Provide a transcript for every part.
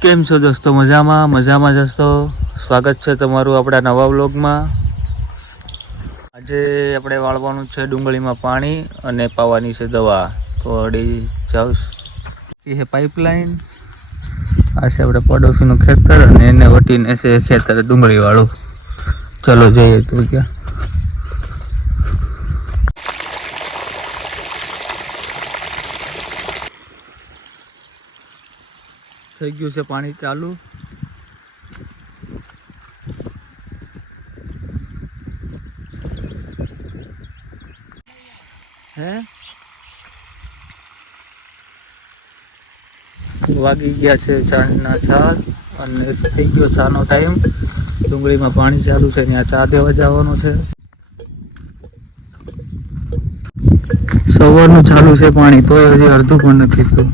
કેમ છો દોસ્તો? મજામાં જશો? સ્વાગત છે તમારું આપણા નવા વ્લોગમાં. આજે આપણે વાળવાનું છે ડુંગળીમાં પાણી અને પાવાની છે દવા. તો અડી જાઉં એ છે પાઇપલાઇન. આ છે આપણે પડોશીનું ખેતર અને એને વટીને છે ખેતર ડુંગળી વાળું. ચલો જઈએ તો ક્યાં થઈ ગયું છે પાણી ચાલુ. વાગી ગયા છે 4:04 અને થઈ ગયો ચાનો ટાઈમ. ડુંગળીમાં પાણી ચાલુ છે, ત્યાં ચા દેવા જવાનું છે. સવારનું ચાલુ છે પાણી, તોય હજી અડધું પણ નથી થયું,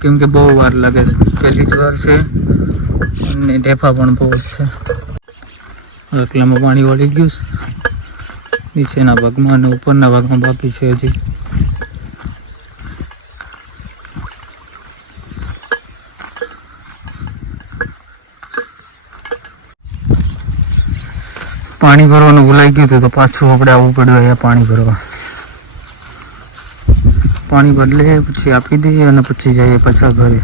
કેમ કે બહુ વાર લાગે છે. પહેલી જ વાર છે અને ઢેફા પણ બહુ છે. આટલામાં પાણી વળી ગયું છે. નીચેના ભાગમાં અને ઉપરના ભાગમાં બાકી છે હજી. પાણી ભરવાનું ભૂલાઈ ગયું હતું તો પાછું આપણે આવવું પડ્યું અહીંયા પાણી ભરવા. પાણી બદલે પછી આપી દઈએ અને પછી જઈએ પાછા ઘરે.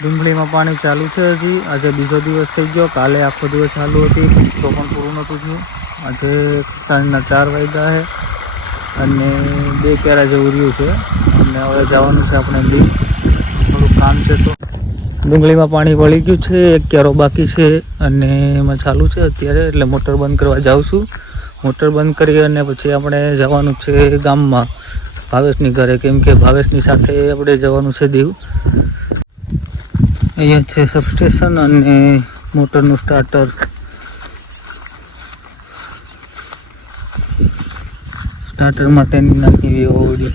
ડુંગળીમાં પાણી ચાલુ છે હજી. આજે બીજો દિવસ થઈ ગયો. કાલે આખો દિવસ ચાલુ હતી તો પણ પૂરું નહોતું થયું. આજે 4:30 વાગ્યા છે અને 2 કેરા જેવું રહ્યું છે અને હવે જવાનું છે આપણે બી. થોડું કામ છે તો ડુંગળીમાં પાણી વળી ગયું છે. 1 કેરો બાકી છે અને એમાં ચાલુ છે અત્યારે, એટલે મોટર બંધ કરવા જાઉં છું. મોટર બંધ કરી અને પછી આપણે જવાનું છે ગામમાં ભાવેશની ઘરે, કેમ કે ભાવેશની સાથે આપણે જવાનું છે દીવ. અહીંયા છે સબસ્ટેશન અને મોટરનું સ્ટાર્ટર. સ્ટાર્ટર માટેની નાની ઓવડી.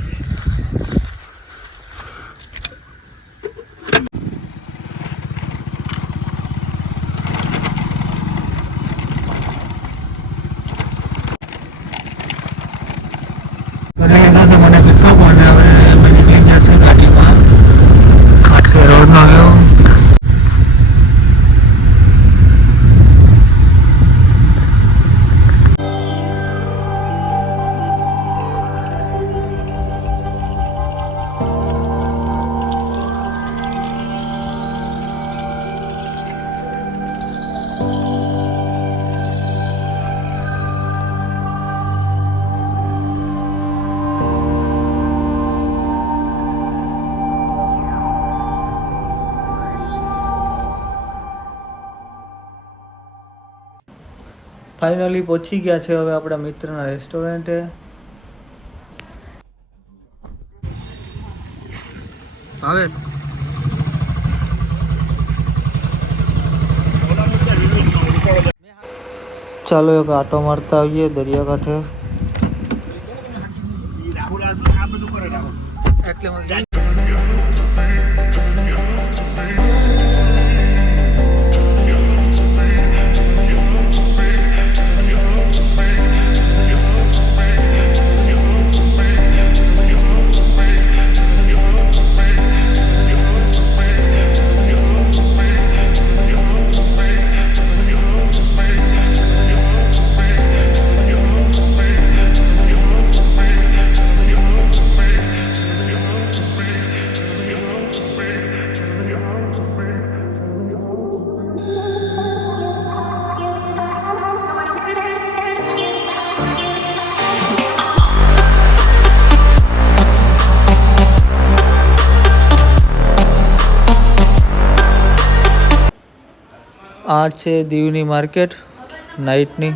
મને પિકઅપ અને હવે અમે નીકળી ગયા છે ગાડીમાં. આ છે રોડનો વ્યૂ. ફાઇનલી પહોંચી ગયા છે હવે આપણા મિત્રના રેસ્ટોરન્ટે. આવે ચાલો એક આટો મારતા આવીએ દરિયાકાંઠે. એટલે આ છે દીવની માર્કેટ નાઇટની.